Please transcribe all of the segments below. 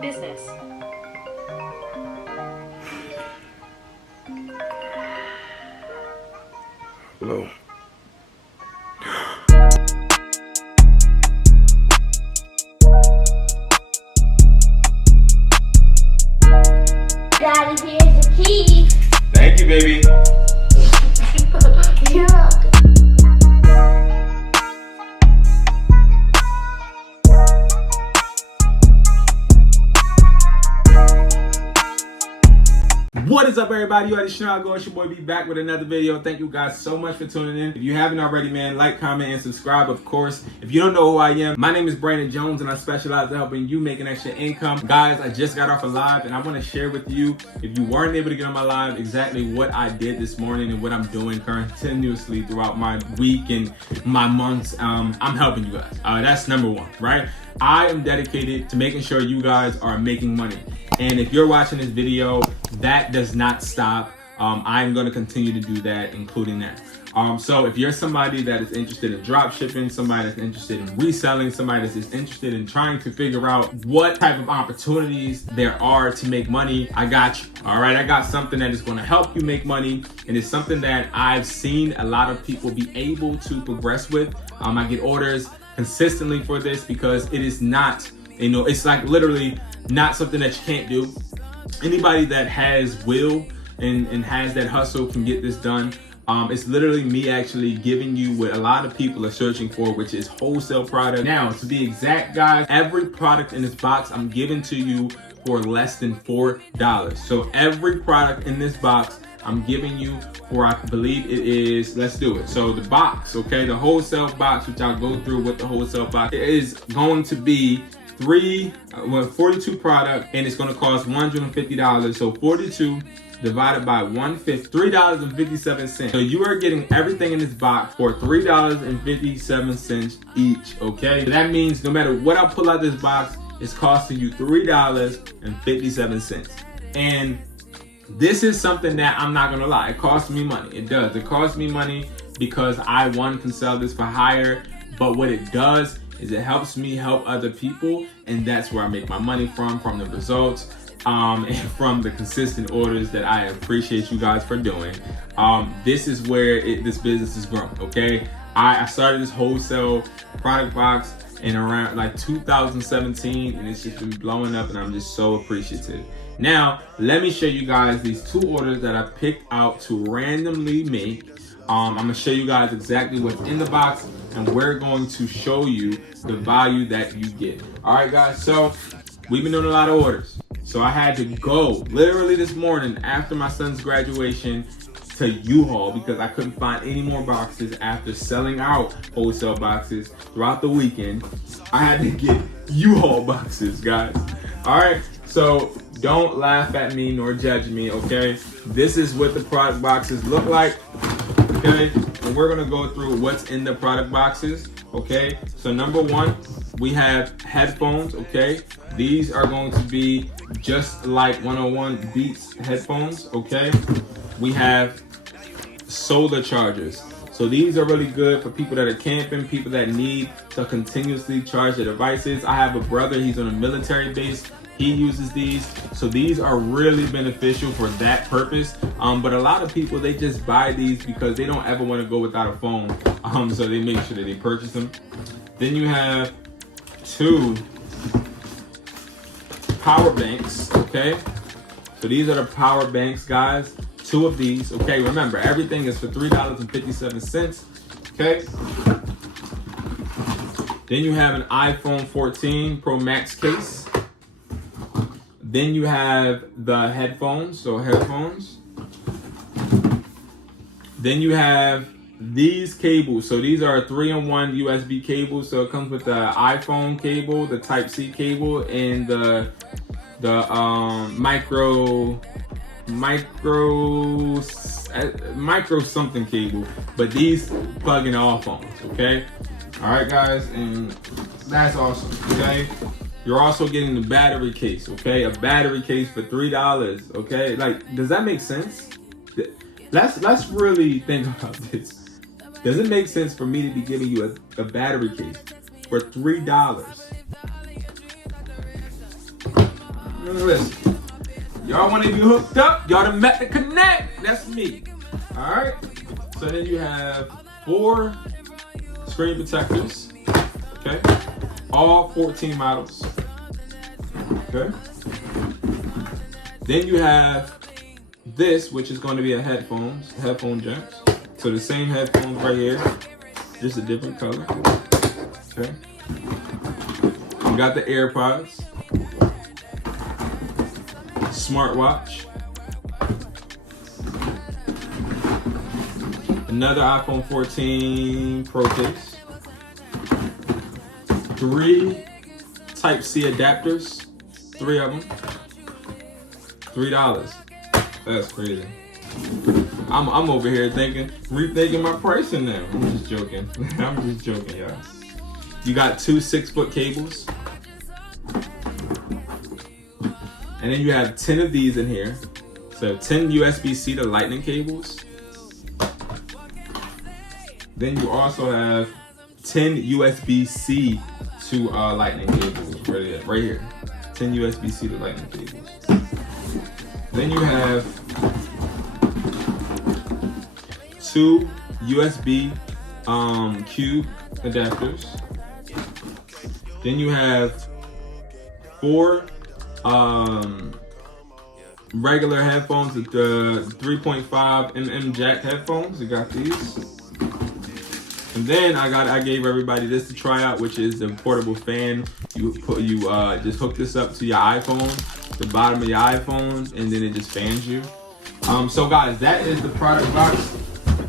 business. Hello. Daddy, here's the key. Thank you, baby. You're welcome. What is up, everybody? You already know it's your boy B back with another video. Thank you guys so much for tuning in. If you haven't already, man, like, comment, and subscribe, of course. If you don't know who I am, my name is Brandon Jones, and I specialize in helping you make an extra income. Guys, I just got off a live, and I want to share with you, if you weren't able to get on my live, exactly what I did this morning and what I'm doing continuously throughout my week and my months. I'm helping you guys. That's number one, right? I am dedicated to making sure you guys are making money. And if you're watching this video, that does not stop. I'm going to continue to do that, including that. So if you're somebody that is interested in drop shipping, somebody that's interested in reselling, somebody that's interested in trying to figure out what type of opportunities there are to make money, I got you. All right, I got something that is going to help you make money, and it's something that I've seen a lot of people be able to progress with. I get orders consistently for this because it is not, it's like literally not something that you can't do. Anybody that has will and has that hustle can get this done. It's literally me actually giving you what a lot of people are searching for, which is wholesale product. Now, to be exact, guys, every product in this box I'm giving to you for less than $4. So every product in this box I'm giving you for, I believe it is, let's do it. So the box, okay, the wholesale box, which I'll go through with the wholesale box, it is going to be 42 product, and it's going to cost $150. So 42 divided by 150, $3.57. So you are getting everything in this box for $3.57 each, okay? So that means no matter what I pull out this box, it's costing you $3.57. And this is something that I'm not gonna lie, it costs me money. It does. It costs me money because I, one, can sell this for higher, but what it does is it helps me help other people, and that's where I make my money from the results, and from the consistent orders that I appreciate you guys for doing. This is where this business is growing, okay? I started this wholesale product box in around like 2017, and it's just been blowing up, and I'm just so appreciative. Now, let me show you guys these two orders that I picked out to randomly make. I'm gonna show you guys exactly what's in the box, and we're going to show you the value that you get. All right, guys, so we've been doing a lot of orders. So I had to go literally this morning after my son's graduation to U-Haul because I couldn't find any more boxes after selling out wholesale boxes throughout the weekend. I had to get U-Haul boxes, guys. All right, so don't laugh at me nor judge me, okay? This is what the product boxes look like, okay? And we're gonna go through what's in the product boxes, okay? So number one, we have headphones, okay? These are going to be just like 101 Beats headphones, okay? We have solar chargers. So these are really good for people that are camping, people that need to continuously charge their devices. I have a brother, he's on a military base. He uses these, so these are really beneficial for that purpose. But a lot of people, they just buy these because they don't ever want to go without a phone. So they make sure that they purchase them. Then you have two power banks, okay? So these are the power banks, guys. Two of these, okay? Remember, everything is for $3.57, okay? Then you have an iPhone 14 Pro Max case. Then you have the headphones, so headphones. Then you have these cables. So these are a 3-in-1 USB cable. So it comes with the iPhone cable, the Type-C cable, and the micro something cable. But these plug in all phones, okay? All right, guys, and that's awesome, okay? You're also getting the battery case, okay? A battery case for $3, okay? Like, does that make sense? Let's really think about this. Does it make sense for me to be giving you a battery case for $3? Listen, y'all want to be hooked up? Y'all done met the connect. That's me. All right. So then you have 4 screen protectors. Okay. All 14 models. Okay. Then you have this, which is going to be a headphone jack. So the same headphones right here, just a different color. Okay. You got the AirPods, smartwatch, another iPhone 14 Pro case, 3 Type-C adapters, 3 of them, $3. That's crazy. I'm over here rethinking my pricing now. I'm just joking. I'm just joking, y'all. You got 2 6-foot cables. And then you have 10 of these in here. So 10 USB-C to lightning cables. Then you also have 10 USB-C to lightning cables right here. 10 USB-C to lightning cables. Then you have 2 USB cube adapters. Then you have 4 regular headphones with the 3.5 mm jack headphones. You got these. And then I gave everybody this to try out, which is the portable fan. You just hook this up to your iPhone, the bottom of your iPhone, and then it just fans you. So guys, that is the product box.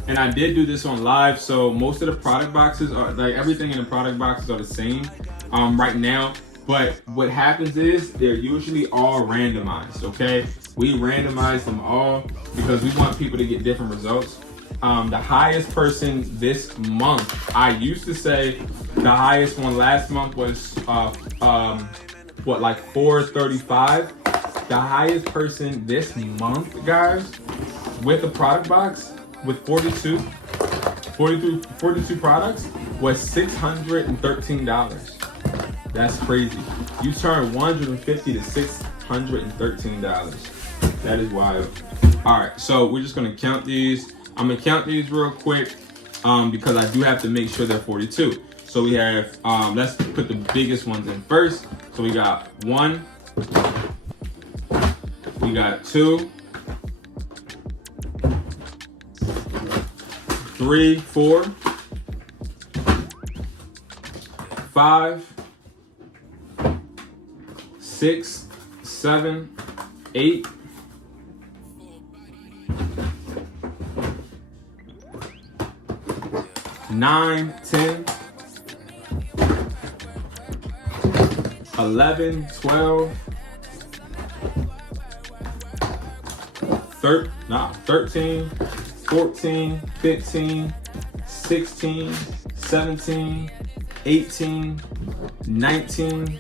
And I did do this on live, so most of the product boxes are like everything in the product boxes are the same right now. But what happens is they're usually all randomized. Okay, we randomize them all because we want people to get different results. The highest person this month, I used to say the highest one last month was like 435. The highest person this month, guys, with the product box with 42 products was $613. That's crazy. You turn $150 to $613. That is wild. All right, so we're just gonna count these. I'm gonna count these real quick because I do have to make sure they're 42. So we have, let's put the biggest ones in first. So we got 1, we got 2, 3, 4, 5, 6, 7, 8, 9, 10, 11, 12, 13, 14, 15, 16, 17, 18, 19.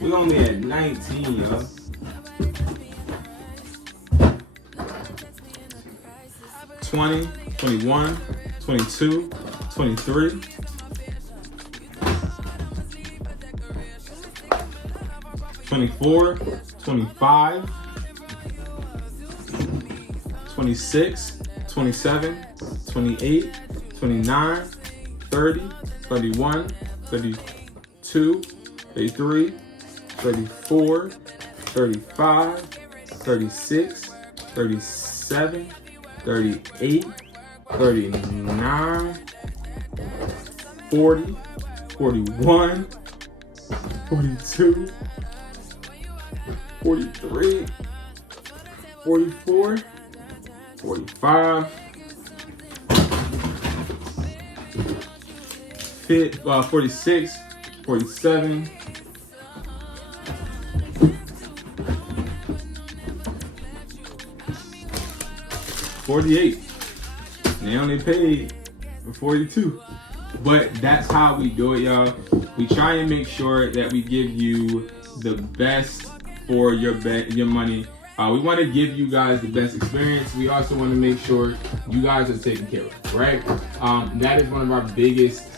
We only at 19, y'all. 20, 21, 22, 23, 24, 25, 26, 27, 28, 29, 30, 31, 32, 33, 34, 35, 36, 37, 38, 39, 40, 41, 42, 43, 44, 45, 46, 47, 48. They only paid for 42. But that's how we do it, y'all. We try and make sure that we give you the best for your money We want to give you guys the best experience. We also want to make sure you guys are taken care of, right? That is one of our biggest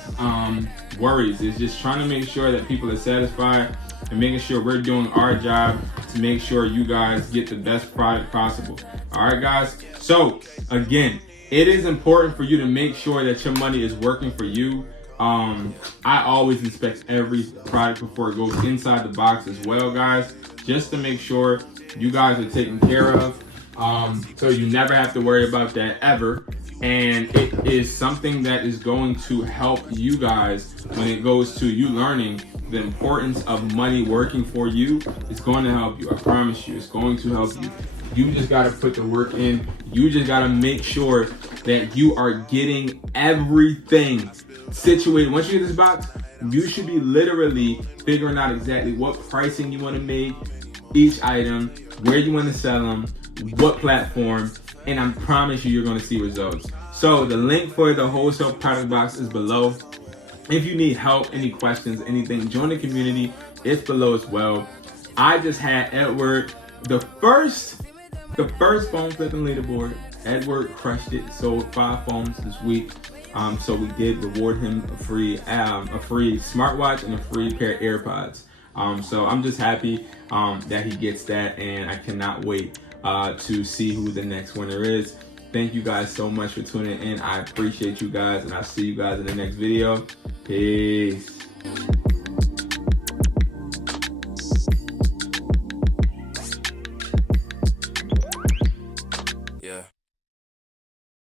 worries, is just trying to make sure that people are satisfied and making sure we're doing our job to make sure you guys get the best product possible. All right, guys. So again, it is important for you to make sure that your money is working for you. I always inspect every product before it goes inside the box as well, guys, just to make sure you guys are taken care of. So you never have to worry about that ever. And it is something that is going to help you guys when it goes to you learning the importance of money working for you. It's going to help you. I promise you, it's going to help you. You just got to put the work in. You just got to make sure that you are getting everything situated. Once you get this box, you should be literally figuring out exactly what pricing you want to make each item, where you want to sell them, what platform, and I promise you're going to see results. So the link for the wholesale product box is below. If you need help, any questions, anything, join the community. It's below as well. I just had Edward, the first phone flipping leaderboard. Edward crushed it. Sold 5 phones this week. So we did reward him a free smartwatch and a free pair of AirPods. So I'm just happy that he gets that, and I cannot wait to see who the next winner is. Thank you guys so much for tuning in. I appreciate you guys, and I'll see you guys in the next video. Peace.